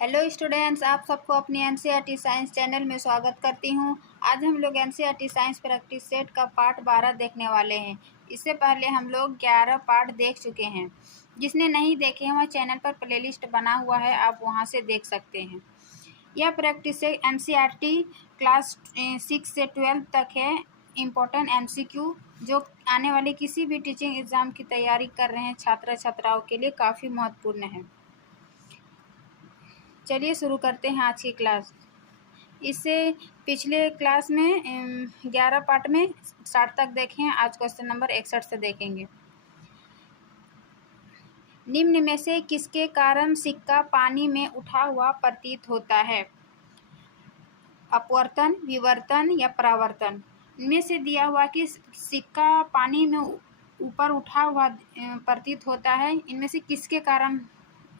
Hello students, आप सबको अपनी एनसीईआरटी साइंस चैनल में स्वागत करती हूं। आज हम लोग एनसीईआरटी साइंस प्रैक्टिस सेट का पार्ट 12 देखने वाले हैं। इससे पहले हम लोग 11 पार्ट देख चुके हैं। जिसने नहीं देखे हैं वह चैनल पर प्लेलिस्ट बना हुआ है, आप वहां से देख सकते हैं। यह प्रैक्टिस सेट एनसीईआरटी क्लास 6 से 12 तक है। इम्पोर्टेंट एमसीक्यू जो आने वाले किसी भी टीचिंग एग्जाम की तैयारी कर रहे हैं छात्र छात्राओं के लिए काफ़ी महत्वपूर्ण है। चलिए शुरू करते हैं आज की क्लास। इससे पिछले क्लास में 11 पार्ट में 60 तक देखे हैं। आज क्वेश्चन नंबर 61 से देखेंगे। निम्न में से किसके कारण सिक्का पानी में उठा हुआ प्रतीत होता है? अपवर्तन, विवर्तन या परावर्तन। इनमें से दिया हुआ कि सिक्का पानी में ऊपर उठा हुआ प्रतीत होता है, इनमें से किसके कारण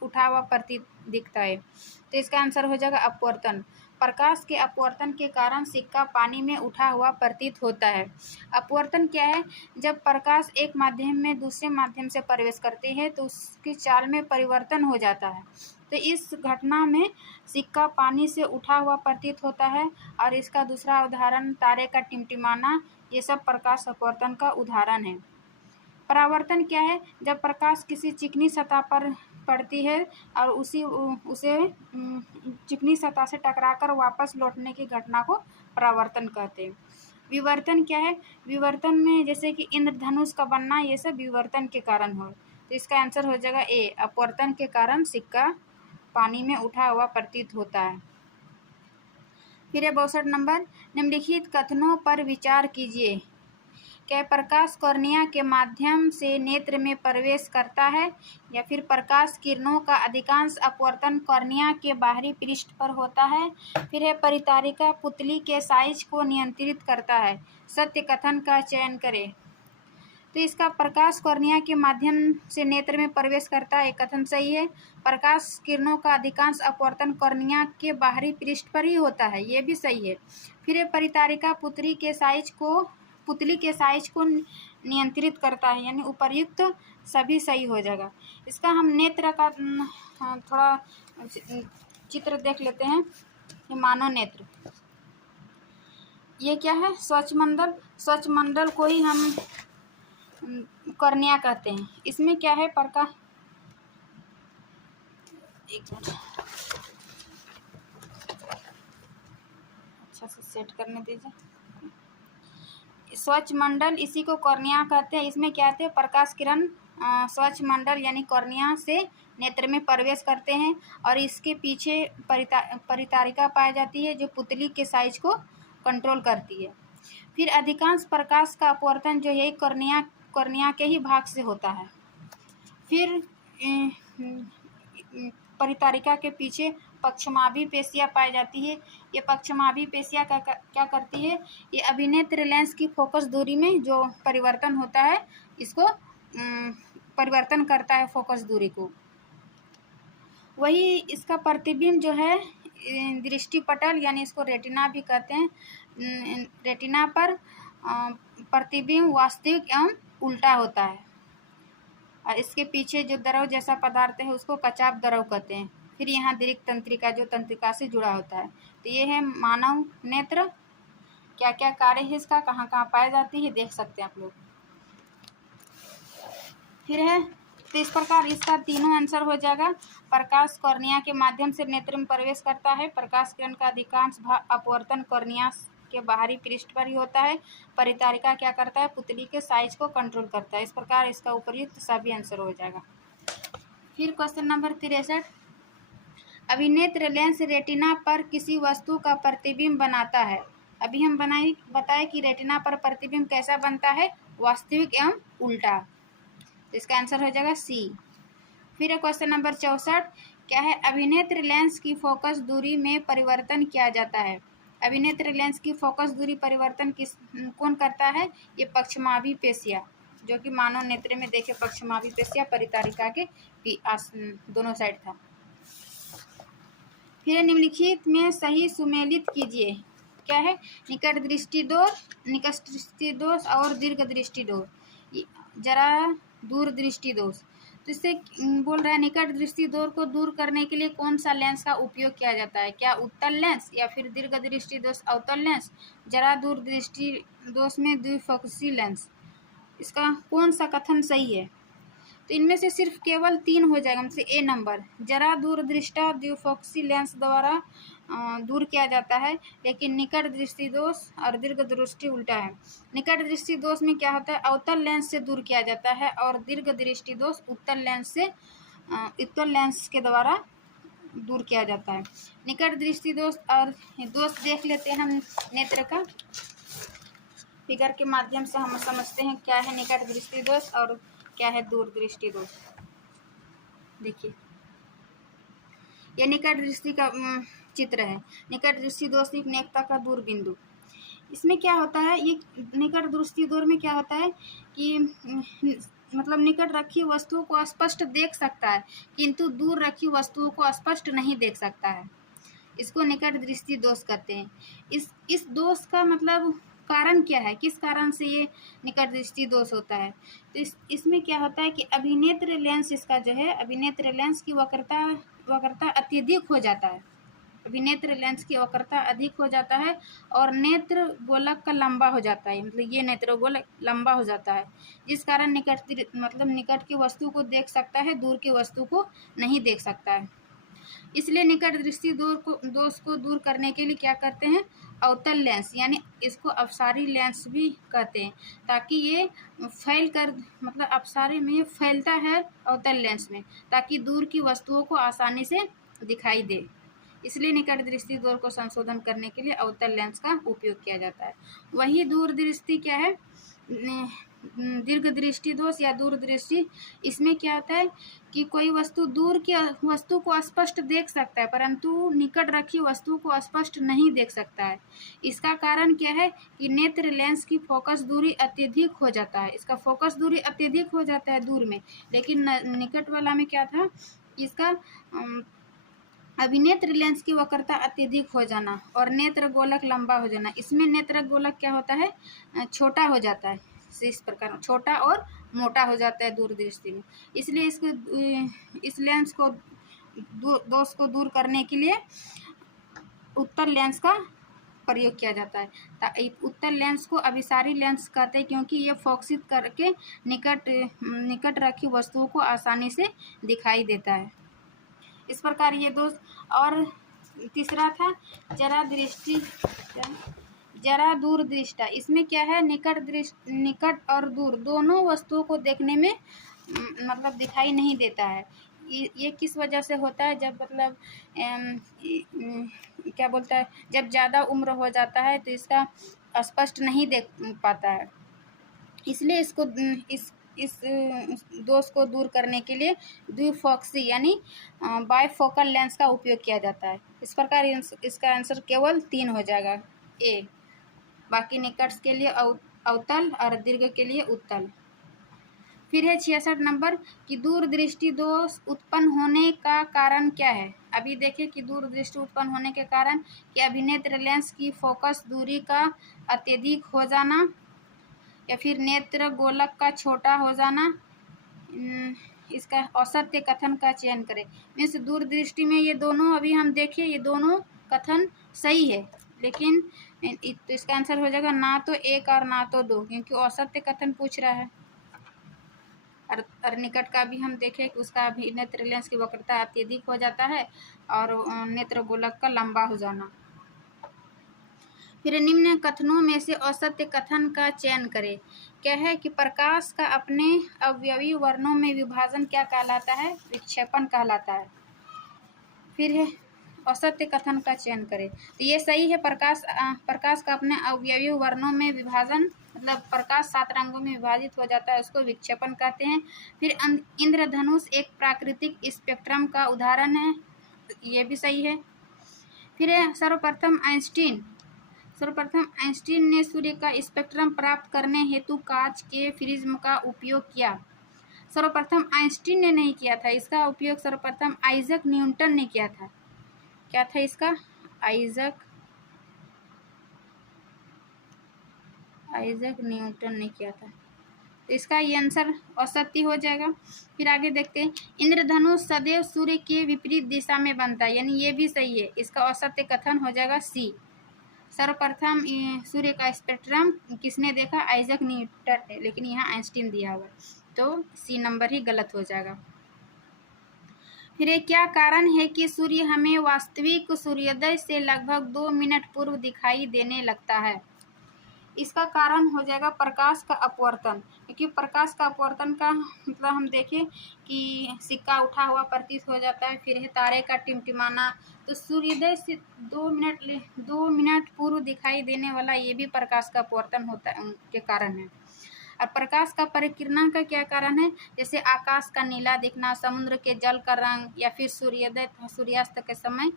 उठा हुआ प्रतीत दिखता है? तो इसका आंसर हो जाएगा अपवर्तन। प्रकाश के अपवर्तन के कारण सिक्का पानी में उठा हुआ प्रतीत होता है। अपवर्तन क्या है? जब प्रकाश एक माध्यम में दूसरे माध्यम से प्रवेश करती है तो उसकी चाल में परिवर्तन हो जाता है। तो इस घटना में सिक्का पानी से उठा हुआ प्रतीत होता है। और इसका दूसरा उदाहरण तारे का टिमटिमाना, ये सब प्रकाश अपवर्तन का उदाहरण है। परावर्तन क्या है? जब प्रकाश किसी चिकनी सतह पर पड़ती है और उसे चिकनी सतह से टकराकर वापस लौटने की घटना को परावर्तन कहते हैं। विवर्तन क्या है? विवर्तन में जैसे कि इंद्रधनुष का बनना, ये सब विवर्तन के कारण हो। तो इसका आंसर हो जाएगा ए, अपवर्तन के कारण सिक्का पानी में उठा हुआ प्रतीत होता है। फिर है 62 नंबर, निम्नलिखित कथनों पर विचार कीजिए। क्या प्रकाश कॉर्निया के माध्यम से नेत्र में प्रवेश करता है? या फिर प्रकाश किरणों का अधिकांश अपवर्तन कॉर्निया के बाहरी पृष्ठ पर होता है? फिर है परितारिका पुतली के साइज को नियंत्रित करता है। सत्य कथन का चयन करें। तो इसका प्रकाश कॉर्निया के माध्यम से नेत्र में प्रवेश करता है, कथन सही है। प्रकाश किरणों का अधिकांश अपवर्तन कॉर्निया के बाहरी पृष्ठ पर ही होता है, ये भी सही है। फिर परितारिका पुतली के साइज को नियंत्रित करता है, यानी उपर्युक्त सभी सही हो जाएगा। इसका हम नेत्र का थोड़ा चित्र देख लेते हैं। ये मानव नेत्र, ये क्या है? स्वच्छमंडल। स्वच्छमंडल को ही हम कॉर्निया कहते हैं। इसमें क्या है? प्रकाश, एक मिनट अच्छा से सेट करने दीजिए। स्वच्छ मंडल, इसी को कॉर्निया कहते हैं। इसमें क्या है? प्रकाश किरण स्वच्छ मंडल यानी कॉर्निया से नेत्र में प्रवेश करते हैं और इसके पीछे परितारिका पाई जाती है जो पुतली के साइज को कंट्रोल करती है। फिर अधिकांश प्रकाश का अपवर्तन जो है कॉर्निया के ही भाग से होता है। फिर परितारिका के पीछे पक्षमाभी पेशियाँ पाई जाती है। ये पक्षमाभी पेशियाँ क्या करती है? ये अभिनेत्र लेंस की फोकस दूरी में जो परिवर्तन होता है, इसको परिवर्तन करता है फोकस दूरी को। वही इसका प्रतिबिंब जो है दृष्टिपटल यानी इसको रेटिना भी कहते हैं। रेटिना पर प्रतिबिंब वास्तविक एवं उल्टा होता है। और इसके पीछे जो द्रव जैसा पदार्थ है उसको कचाप द्रव कहते हैं। फिर यहाँ दीर्घ तंत्रिका जो तंत्रिका से जुड़ा होता है। तो ये है मानव नेत्र। क्या क्या कार्य है इसका, कहाँ कहाँ पाई जाती है, देख सकते हैं आप लोग। फिर है तो इस प्रकार इसका तीनों आंसर हो जाएगा। प्रकाश कॉर्निया के माध्यम से नेत्र में प्रवेश करता है। प्रकाश किरण का अधिकांश अपवर्तन कॉर्निया के बाहरी पृष्ठ पर ही होता है। परितारिका क्या करता है? पुतली के साइज को कंट्रोल करता है। इस प्रकार इसका उपर्युक्त सभी आंसर हो जाएगा। फिर क्वेश्चन नंबर 63, अभिनेत्र लेंस रेटिना पर किसी वस्तु का प्रतिबिंब बनाता है। अभी हम बताए कि रेटिना पर प्रतिबिंब कैसा बनता है? वास्तविक एवं उल्टा। तो इसका आंसर हो जाएगा सी। फिर क्वेश्चन नंबर 64, क्या है? अभिनेत्र लेंस की फोकस दूरी में परिवर्तन किया जाता है। अभिनेत्र लेंस की फोकस दूरी परिवर्तन कौन करता है? ये पक्षमाभी पेशियाँ, जो कि मानव नेत्र में देखे पक्षमाभी पेशियाँ परितारिका के दोनों साइड था। फिर निम्नलिखित में सही सुमेलित कीजिए। क्या है? निकट दृष्टि दोष और दीर्घ दृष्टि दोष। जरा दूर दृष्टि दोष। तो इससे बोल रहा है निकट दृष्टि दोष को दूर करने के लिए कौन सा लेंस का उपयोग किया जाता है, क्या उत्तल लेंस या फिर दीर्घ दृष्टि दोष अवतल लेंस, जरा दूर दृष्टि दोष में द्विफोकसी लेंस। इसका कौन सा कथन सही है? तो इनमें से सिर्फ केवल 3 हो जाएगा, मतलब ए नंबर, जरा दूरदृष्टा द्विफोकसी लेंस द्वारा दूर किया जाता है, लेकिन निकट दृष्टि दोष और दीर्घ दृष्टि उल्टा है। निकट दृष्टि दोष में क्या होता है, अवतल लेंस से दूर किया जाता है, और दीर्घ दृष्टि दोष उत्तल लेंस के द्वारा दूर किया जाता है। निकट दृष्टि दोष और दोष देख लेते हैं हम नेत्र का, फिगर के माध्यम से हम समझते हैं क्या है निकट दृष्टि दोष और क्या है दूर दृष्टि दोष। देखिए ये निकट दृष्टि का चित्र है। निकट दृष्टि दोष नेत्रता का दूर बिंदु। इसमें क्या होता है, ये निकट दृष्टि दोष में क्या होता है कि मतलब निकट रखी वस्तुओं को स्पष्ट देख सकता है, किंतु दूर रखी वस्तुओं को स्पष्ट नहीं देख सकता है। इसको निकट दृष्टि दोष कहते हैं। इस दोष का मतलब कारण क्या है, किस कारण से ये निकट दृष्टि दोष होता है? तो इसमें क्या होता है कि अभिनेत्र लेंस, इसका जो है अभिनेत्र लेंस की वक्रता अत्यधिक हो जाता है। अभिनेत्र लेंस की वक्रता अधिक हो जाता है और नेत्र गोलक का लंबा हो जाता है, मतलब ये नेत्र गोलक लंबा हो जाता है, जिस कारण निकट की वस्तु को देख सकता है, दूर की वस्तु को नहीं देख सकता है। इसलिए निकट दृष्टि दोष को दूर करने के लिए क्या करते हैं, अवतल लेंस यानी इसको अपसारी लेंस भी कहते हैं, ताकि ये फैल कर मतलब अपसारी में फैलता है अवतल लेंस में, ताकि दूर की वस्तुओं को आसानी से दिखाई दे। इसलिए निकट दृष्टि दोष को संशोधन करने के लिए अवतल लेंस का उपयोग किया जाता है। वही दूर दृष्टि क्या है, दीर्घ दृष्टि दोष या दूरदृष्टि। इसमें क्या होता है कि कोई वस्तु दूर की वस्तु को स्पष्ट देख सकता है, परंतु निकट रखी वस्तु को स्पष्ट नहीं देख सकता है। इसका कारण क्या है कि नेत्र लेंस की फोकस दूरी अत्यधिक हो जाता है। इसका फोकस दूरी अत्यधिक हो जाता है दूर में, लेकिन निकट वाला में क्या था, इसका अभिनेत्र लेंस की वक्रता अत्यधिक हो जाना और नेत्र गोलक लंबा हो जाना। इसमें नेत्र गोलक क्या होता है, छोटा हो जाता है, इस प्रकार छोटा और मोटा हो जाता है दूरदृष्टि में। इसलिए इस लेंस को दोष को दूर करने के लिए उत्तल लेंस का प्रयोग किया जाता है। उत्तल लेंस को अभिसारी लेंस कहते हैं, क्योंकि ये फोकसित करके निकट रखी वस्तुओं को आसानी से दिखाई देता है। इस प्रकार ये दोष। और तीसरा था जरा दूर दृष्टा। इसमें क्या है, निकट और दूर दोनों वस्तुओं को देखने में मतलब दिखाई नहीं देता है। ये किस वजह से होता है, जब मतलब क्या बोलता है, जब ज़्यादा उम्र हो जाता है तो इसका स्पष्ट नहीं देख पाता है। इसलिए इसको इस दोष को दूर करने के लिए द्विफोकसी यानी बायफोकल लेंस का उपयोग किया जाता है। इस प्रकार इसका आंसर केवल 3 हो जाएगा, ए। बाकी निकट के लिए अवतल और दीर्घ के लिए उत्तल। फिर है 66 नंबर कि दूरदृष्टि दोष उत्पन्न होने का कारण क्या है। अभी देखिए कि दूरदृष्टि उत्पन्न होने के कारण कि अभिनेत्र लेंस की फोकस दूरी का अत्यधिक हो जाना या फिर नेत्र गोलक का छोटा हो जाना। इसका असत्य कथन का चयन करें। मीन्स दूरदृष्टि में ये दोनों अभी हम देखिए ये दोनों कथन सही है, लेकिन तो इसका आंसर हो जाएगा ना तो 1 और ना तो 2, क्योंकि असत्य कथन पूछ रहा है। और निकट का भी हम देखें कि उसका भी नेत्र लेंस की वक्रता अत्यधिक हो जाता है और नेत्र गोलक का लंबा हो जाना। फिर निम्न कथनों में से असत्य कथन का चयन करें। क्या है कि प्रकाश का अपने अवयवी वर्णों में विभाजन क्या कहलाता है, विक्षेपण कहलाता है। फिर है असत्य कथन का चयन करें। तो ये सही है, प्रकाश का अपने अवयवी वर्णों में विभाजन मतलब प्रकाश 7 रंगों में विभाजित हो जाता है, उसको विक्षेपण कहते हैं। फिर इंद्रधनुष एक प्राकृतिक स्पेक्ट्रम का उदाहरण है, ये भी सही है। फिर है सर्वप्रथम आइंस्टीन ने सूर्य का स्पेक्ट्रम प्राप्त करने हेतु कांच के प्रिज्म का उपयोग किया। सर्वप्रथम आइंस्टीन ने नहीं किया था, इसका उपयोग सर्वप्रथम आइजक न्यूटन ने किया था। क्या था इसका, आइजक न्यूटन ने किया था। तो इसका ये आंसर असत्य हो जाएगा। फिर आगे देखते हैं, इंद्रधनुष सदैव सूर्य के विपरीत दिशा में बनता है, यानी ये भी सही है। इसका असत्य कथन हो जाएगा सी। सर्वप्रथम सूर्य का स्पेक्ट्रम किसने देखा? आइजैक न्यूटन ने, लेकिन यहाँ आइंस्टीन दिया हुआ, तो सी नंबर ही गलत हो जाएगा। फिर ये क्या कारण है कि सूर्य हमें वास्तविक सूर्योदय से लगभग 2 मिनट पूर्व दिखाई देने लगता है? इसका कारण हो जाएगा प्रकाश का अपवर्तन, क्योंकि प्रकाश का अपवर्तन का मतलब हम देखें कि सिक्का उठा हुआ प्रतीत हो जाता है, फिर है तारे का टिमटिमाना, तो सूर्योदय से 2 मिनट पूर्व दिखाई देने वाला ये भी प्रकाश का अपवर्तन होता है के कारण है। और प्रकाश का परिकिरणन का क्या कारण है? जैसे आकाश का नीला दिखना, समुद्र के जल का रंग, या फिर सूर्योदय सूर्यास्त के समय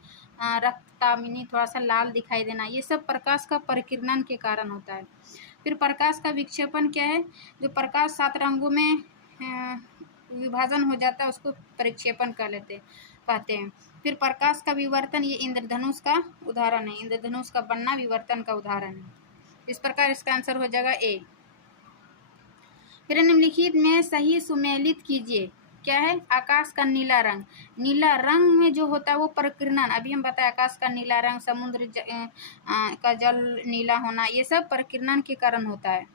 रक्ततामिनी थोड़ा सा लाल दिखाई देना, ये सब प्रकाश का परिकिरणन के कारण होता है। फिर प्रकाश का विक्षेपण क्या है? जो प्रकाश 7 रंगों में विभाजन हो जाता है उसको परिक्षेपण कहते हैं। फिर प्रकाश का विवर्तन, ये इंद्रधनुष का उदाहरण है, इंद्रधनुष का बनना विवर्तन का उदाहरण है। इस प्रकार इसका आंसर हो जाएगा ए। फिर निम्नलिखित में सही सुमेलित कीजिए। क्या है? आकाश का नीला रंग, नीला रंग में जो होता है वो प्रकीर्णन, अभी हम बताए आकाश का नीला रंग, समुद्र का जल नीला होना, ये सब प्रकीर्णन के कारण होता है।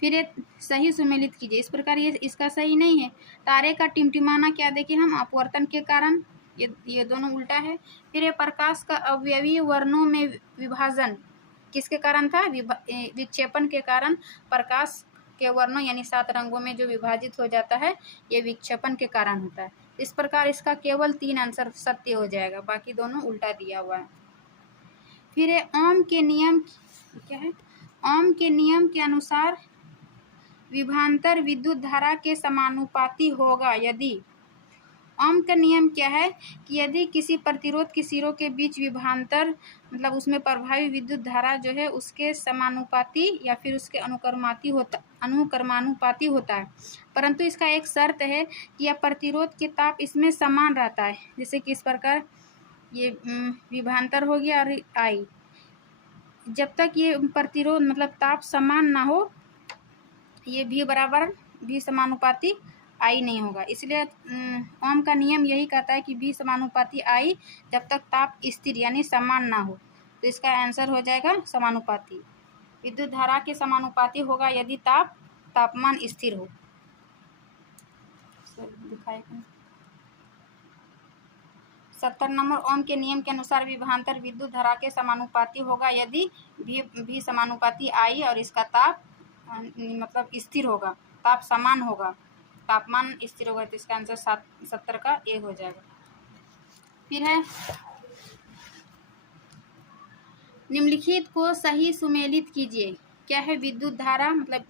फिर ये सही सुमेलित कीजिए। इस प्रकार ये इसका सही नहीं है। तारे का टिमटिमाना क्या देखिए हम? अपवर्तन के कारण, ये दोनों उल्टा है। फिर ये प्रकाश का अवयवी वर्णों में विभाजन किसके कारण था? विक्षेपण के कारण प्रकाश के वर्णों यानी 7 रंगों में जो विभाजित हो जाता है ये विक्षेपण के कारण होता है। इस प्रकार इसका केवल 3 आंसर सत्य हो जाएगा, बाकी दोनों उल्टा दिया हुआ है। फिर है ओम के नियम, क्या है? ओम के नियम के अनुसार विभवांतर विद्युत धारा के समानुपाती होगा यदि, ओम का नियम क्या है कि यदि किसी प्रतिरोध के सिरों के बीच विभवांतर मतलब उसमें प्रभावी विद्युत धारा जो है उसके समानुपाती या फिर उसके अनुक्रमानुपाती होता है, परंतु इसका एक शर्त है कि यह प्रतिरोध के ताप इसमें समान रहता है। जैसे कि इस प्रकार ये विभवांतर हो गया और आई, जब तक ये प्रतिरोध मतलब ताप समान ना हो, ये भी बराबर भी समानुपाती आई नहीं होगा। इसलिए ओम का नियम यही कहता है कि भी समानुपाती आई जब तक ताप स्थिर यानी समान ना हो, तो इसका आंसर हो जाएगा समानुपाती। विद्युत धारा के समानुपाती होगा यदि तापमान स्थिर हो। 70 नंबर, ओम के नियम के अनुसार विभवांतर विद्युत धारा के समानुपाती होगा यदि भी समानुपाती आई और इसका ताप मतलब स्थिर होगा, ताप समान होगा, तापमान स्थिर होगा, तो इसका आंसर 70 का ए हो जाएगा। फिर है निम्नलिखित को सही सुमेलित कीजिए। क्या है? विद्युत धारा मतलब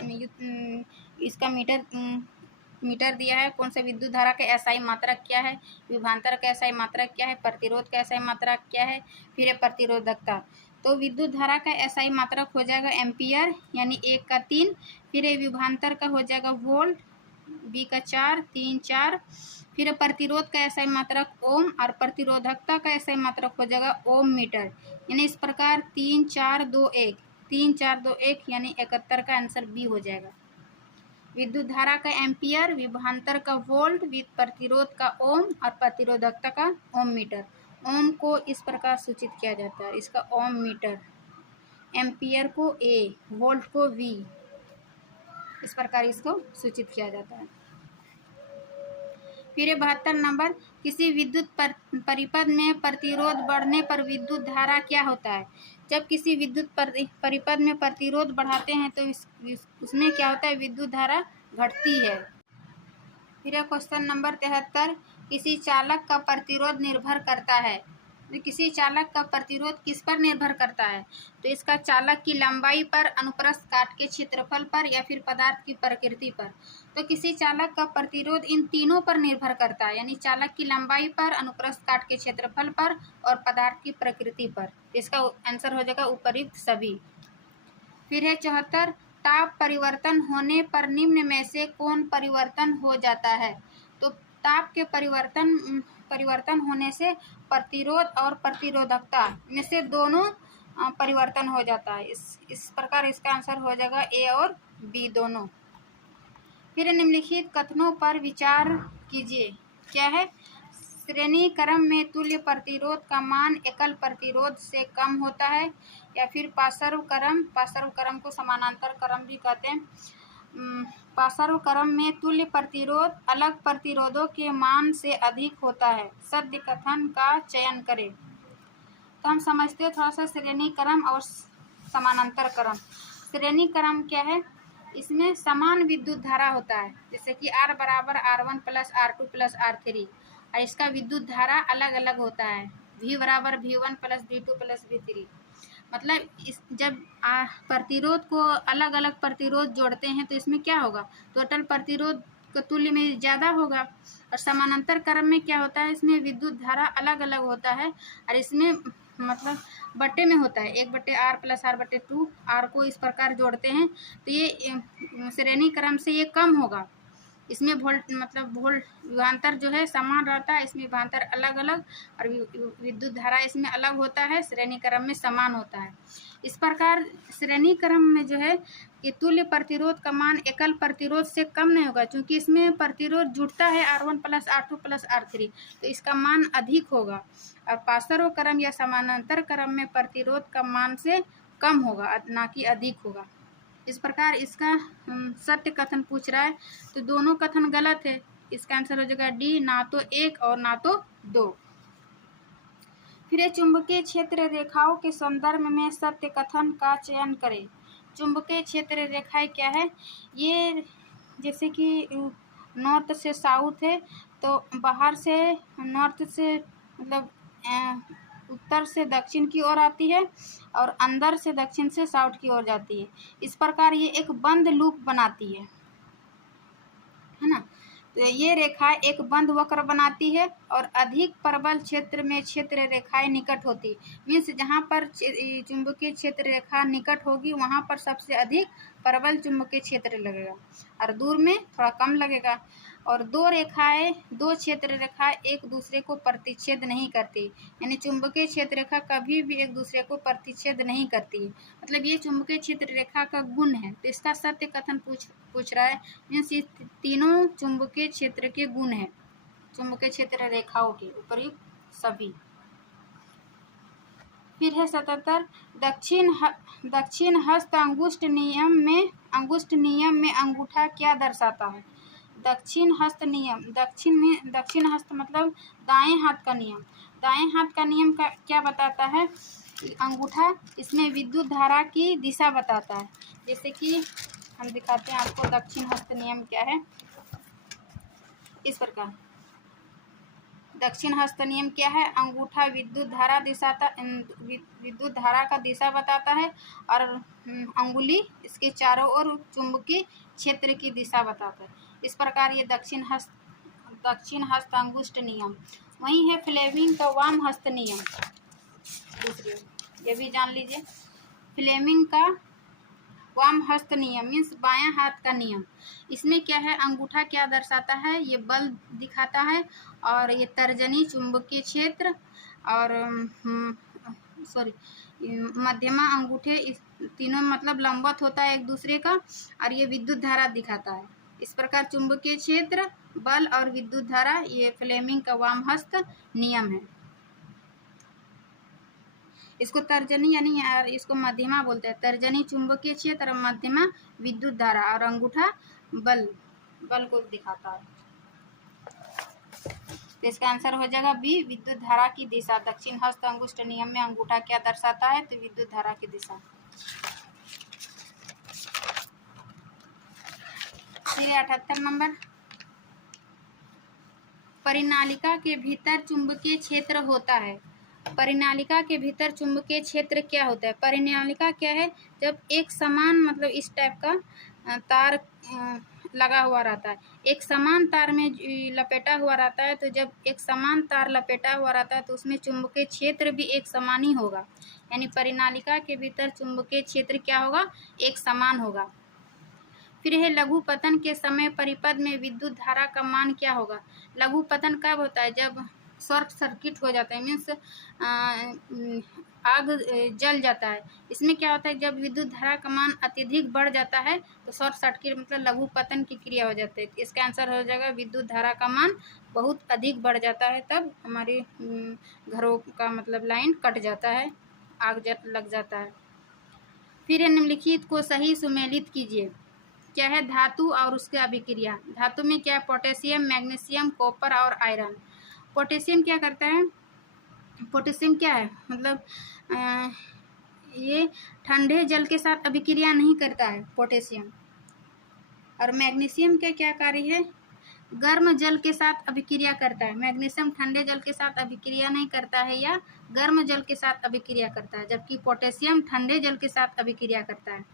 इसका मीटर दिया है, कौन सा विद्युत धारा का एसआई मात्रक क्या है, विभवांतर का एसआई मात्रक क्या है, प्रतिरोध का एसआई मात्रक क्या है, फिर है प्रतिरोधकता। तो विद्युत धारा का एसआई मात्रक हो जाएगा एम्पियर यानी 1 का 3, फिर है विभवांतर का हो जाएगा वोल्ट, बी का 4, 3 4, फिर प्रतिरोध का एसआई मात्रक ओम और प्रतिरोधकता का एसआई मात्रक हो जाएगा ओम मीटर। यानी इस प्रकार 3 4 2 1, 3 4 2 1 यानी 71 का आंसर बी हो जाएगा। विद्युत धारा का एम्पियर, विभवांतर का वोल्ट, प्रतिरोध का ओम और प्रतिरोधकता का ओम मीटर। ओम को इस प्रकार सूचित किया जाता है, इसका ओम मीटर, एम्पियर को ए, वोल्ट को वी, इस प्रकार इसको सूचित किया जाता है। फिर 72 नंबर, किसी विद्युत परिपथ में प्रतिरोध बढ़ने पर विद्युत धारा क्या होता है? जब किसी विद्युत परिपथ में प्रतिरोध बढ़ाते हैं तो उसमें क्या होता है? विद्युत धारा घटती है। फिर क्वेश्चन नंबर 73, किसी चालक का प्रतिरोध निर्भर करता है, किसी चालक का प्रतिरोध किस पर निर्भर करता है? तो इसका चालक की लंबाई पर, अनुप्रस्थ काट के क्षेत्रफल पर या फिर पदार्थ की प्रकृति पर। तो किसी चालक का प्रतिरोध इन तीनों पर निर्भर करता है, यानी चालक की लंबाई पर, अनुप्रस्थ काट के क्षेत्रफल पर और पदार्थ की प्रकृति पर। इसका आंसर हो जाएगा उपयुक्त सभी। फिर है 74, ताप परिवर्तन होने पर निम्न में से कौन परिवर्तन हो जाता है? तो ताप के परिवर्तन होने से प्रतिरोध और प्रतिरोधकता में से दोनों परिवर्तन हो जाता है। इस प्रकार इसका आंसर हो जाएगा ए और बी दोनों। फिर निम्नलिखित कथनों पर विचार कीजिए। क्या है? श्रेणी क्रम में तुल्य प्रतिरोध का मान एकल प्रतिरोध से कम होता है, या फिर पार्श्व क्रम को समानांतर क्रम भी कहते हैं। पार्श्व क्रम में तुल्य प्रतिरोध अलग प्रतिरोधों के मान से अधिक होता है। सत्य कथन का चयन करें। तो हम समझते हैं थोड़ा सा श्रेणी क्रम और समानांतर क्रम। श्रेणी क्रम क्या है? इसमें समान विद्युत धारा होता है, जैसे कि R बराबर R1 plus R2 plus R3, और इसका विद्युत धारा अलग अलग होता है। V बराबर V1 plus V2 plus V3। मतलब इस जब प्रतिरोध को अलग अलग प्रतिरोध जोड़ते हैं तो इसमें क्या होगा? टोटल प्रतिरोध के तुल्य में ज़्यादा होगा। और समानांतर क्रम में क्या होता है? इसमें विद्युत धारा अलग अलग होता है, और इसमें मतलब बट्टे में होता है, 1/R प्लस R/2। R को इस प्रकार जोड़ते हैं तो ये श्रेणी क्रम से ये कम होगा। इसमें वोल्ट विभवांतर जो है समान रहता है, इसमें विभवांतर अलग अलग, और विद्युत धारा इसमें अलग होता है, श्रेणी क्रम में समान होता है। इस प्रकार श्रेणी क्रम में जो है कि तुल्य प्रतिरोध का मान एकल प्रतिरोध से कम नहीं होगा, क्योंकि इसमें प्रतिरोध जुड़ता है R1 plus R2 plus R3, तो इसका मान अधिक होगा। और पार्श्व क्रम या समानांतर क्रम में प्रतिरोध का मान से कम होगा, ना कि अधिक होगा। इस प्रकार इसका सत्य कथन पूछ रहा है, तो दोनों कथन गलत है। इसका आंसर हो जाएगा डी, ना तो 1 और ना तो 2। फिर चुंबकीय क्षेत्र रेखाओं के संदर्भ में सत्य कथन का चयन करें। चुंबकीय क्षेत्र रेखाएं क्या है? ये जैसे कि नॉर्थ से साउथ है, तो बाहर से नॉर्थ से मतलब उत्तर से दक्षिण की ओर आती है, और अंदर से दक्षिण से साउथ की ओर जाती है। इस प्रकार ये एक बंद लूप बनाती है ना। तो ये रेखाएं एक बंद वक्र बनाती है, और अधिक प्रबल क्षेत्र में क्षेत्र रेखाएं निकट होती, मीन्स जहाँ पर चुंबकीय क्षेत्र रेखा निकट होगी वहाँ पर सबसे अधिक प्रबल चुंबकीय क्षेत्र लगेगा, और दूर में थोड़ा कम लगेगा। और दो क्षेत्र रेखाएं एक दूसरे को प्रतिच्छेद नहीं करती, यानी चुंबकीय क्षेत्र रेखा कभी भी एक दूसरे को प्रतिच्छेद नहीं करती। मतलब ये चुंबकीय क्षेत्र रेखा का गुण है। तो इसका सत्य कथन पूछ रहा है, मीन्स ये तीनों चुंबकीय क्षेत्र के गुण है, चुंबकीय क्षेत्र रेखाओं के उपयुक्त सभी। फिर है 77, दक्षिण हस्त अंगुष्ठ नियम में अंगूठा क्या दर्शाता है? दक्षिण हस्त नियम, दक्षिण हस्त मतलब दाएं हाथ का नियम। दाएं हाथ का नियम का क्या बताता है? अंगूठा इसमें विद्युत धारा की दिशा बताता है। जैसे कि हम दिखाते हैं आपको दक्षिण हस्त नियम क्या है। इस प्रकार दक्षिण हस्त नियम क्या है? अंगूठा विद्युत धारा का दिशा बताता है, और अंगुली इसके चारों ओर चुंबकीय क्षेत्र की दिशा बताता है। इस प्रकार ये दक्षिण हस्त अंगुष्ठ नियम। वही है फ्लेमिंग का वाम हस्त नियम, दूसरी, ये भी जान लीजिए। फ्लेमिंग का वाम हस्त नियम मीन्स बायां हाथ का नियम। इसमें क्या है? अंगूठा क्या दर्शाता है? ये बल दिखाता है, और ये तर्जनी चुंबकीय क्षेत्र, और मध्यमा अंगूठे, इस तीनों मतलब लंबवत होता है एक दूसरे का, और ये विद्युत धारा दिखाता है। इस प्रकार चुंबकीय क्षेत्र, बल और विद्युत धारा, ये फ्लेमिंग का वाम हस्त नियम है। इसको तर्जनी यानी इसको मध्यमा बोलते हैं। तर्जनी चुंबकीय क्षेत्र, मध्यमा विद्युत धारा, और अंगूठा बल को दिखाता है। तो इसका आंसर हो जाएगा बी, विद्युत धारा की दिशा। दक्षिण हस्त अंगुष्ठ नियम में अंगूठा क्या दर्शाता है? तो विद्युत धारा की दिशा। 78 नंबर, परिनालिका के भीतर चुंबकीय क्षेत्र होता है। परिनालिका के भीतर चुंबकीय क्षेत्र क्या होता है? परिनालिका क्या है? जब एक समान मतलब इस टाइप का तार लगा हुआ रहता है, एक समान तार में लपेटा हुआ रहता है, तो जब एक समान तार लपेटा हुआ रहता है तो उसमें चुंबकीय क्षेत्र भी एक समान ही होगा, यानी परिनालिका के भीतर चुंबकीय क्षेत्र क्या होगा? एक समान होगा। फिर है लघु पतन के समय परिपथ में विद्युत धारा का मान क्या होगा? लघु पतन कब होता है? जब शॉर्ट सर्किट हो जाता है, मीन्स आग जल जाता है। इसमें क्या होता है, जब विद्युत धारा का मान अत्यधिक बढ़ जाता है तो शॉर्ट सर्किट मतलब लघु पतन की क्रिया हो जाती है। इसका आंसर हो जाएगा विद्युत धारा का मान बहुत अधिक बढ़ जाता है, तब हमारे घरों का मतलब लाइन कट जाता है, आग लग जाता है। फिर निम्नलिखित को सही सुमेलित कीजिए। क्या है, धातु और उसके अभिक्रिया। धातु में क्या है, पोटेशियम, मैग्नीशियम, कॉपर और आयरन। पोटेशियम क्या करता है, पोटेशियम क्या है मतलब ये ठंडे जल के साथ अभिक्रिया नहीं करता है पोटेशियम। और मैग्नीशियम का क्या कार्य है, गर्म जल के साथ अभिक्रिया करता है। मैग्नीशियम ठंडे जल के साथ अभिक्रिया नहीं करता है या गर्म जल के साथ अभिक्रिया करता है, जबकि पोटेशियम ठंडे जल के साथ अभिक्रिया करता है।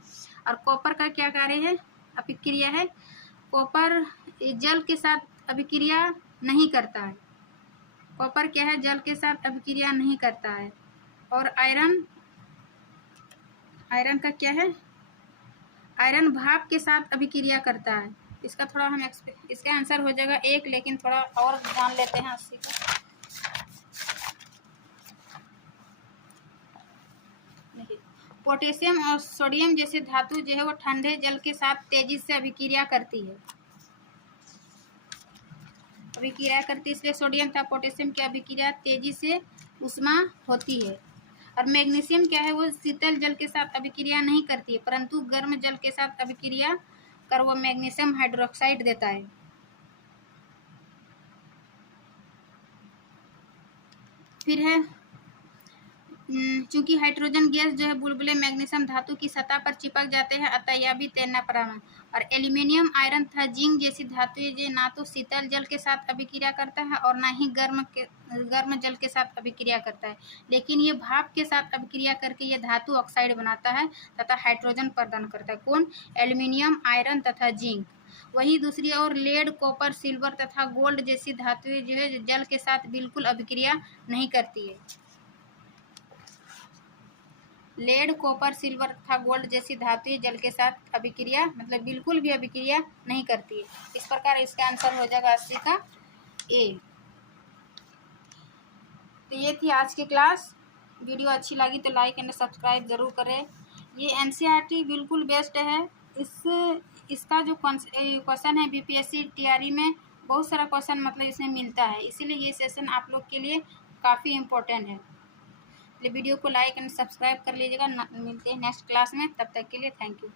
और कॉपर का क्या कार्य है, अभिक्रिया है। कॉपर जल के साथ अभिक्रिया नहीं करता है। कॉपर क्या है, जल के साथ अभिक्रिया नहीं करता है। और आयरन, आयरन का क्या है, आयरन भाप के साथ अभिक्रिया करता है। इसका थोड़ा हम इसका आंसर हो जाएगा 1, लेकिन थोड़ा और जान लेते हैं 80 का। पोटेशियम और सोडियम जैसे धातु जो है वो ठंडे जल के साथ तेजी से अभिक्रिया करती है, अभिक्रिया करती है, इसलिए सोडियम तथा पोटेशियम की अभिक्रिया तेजी से उष्मा होती है। और मैग्नीशियम क्या है, वो शीतल जल के साथ अभिक्रिया नहीं करती है, परंतु गर्म जल के साथ अभिक्रिया कर वो मैग्नीशियम हाइड्रोक्साइड देता है। फिर है, चूंकि हाइड्रोजन गैस जो है बुलबुले मैग्नीशियम धातु की सतह पर चिपक जाते हैं, अतः यह भी तैरना पड़ेगा। और एल्यूमिनियम, आयरन तथा जिंक जैसी धातुएं जो ना तो शीतल जल के साथ अभिक्रिया करता है और ना ही गर्म जल के साथ अभिक्रिया करता है, लेकिन ये भाप के साथ अभिक्रिया करके यह धातु ऑक्साइड बनाता है तथा हाइड्रोजन प्रदान करता है। कौन, एल्यूमिनियम, आयरन तथा जिंक। वहीं दूसरी ओर लेड, कॉपर, सिल्वर तथा गोल्ड जैसी धातुएं जो है जल के साथ बिल्कुल अभिक्रिया नहीं करती है। लेड, कॉपर, सिल्वर तथा गोल्ड जैसी धातुएं जल के साथ अभिक्रिया मतलब बिल्कुल भी अभिक्रिया नहीं करती है। इस प्रकार इसका आंसर हो जाएगा 80 का ए। तो ये थी आज की क्लास। वीडियो अच्छी लगी तो लाइक एंड सब्सक्राइब जरूर करें। ये एनसीईआरटी बिल्कुल बेस्ट है। इसका जो क्वेश्चन है बीपीएससी टीआरई में बहुत सारा क्वेश्चन मतलब इसमें मिलता है, इसीलिए ये सेशन आप लोग के लिए काफ़ी इम्पोर्टेंट है। वीडियो को लाइक एंड सब्सक्राइब कर लीजिएगा। मिलते हैं नेक्स्ट क्लास में, तब तक के लिए थैंक यू।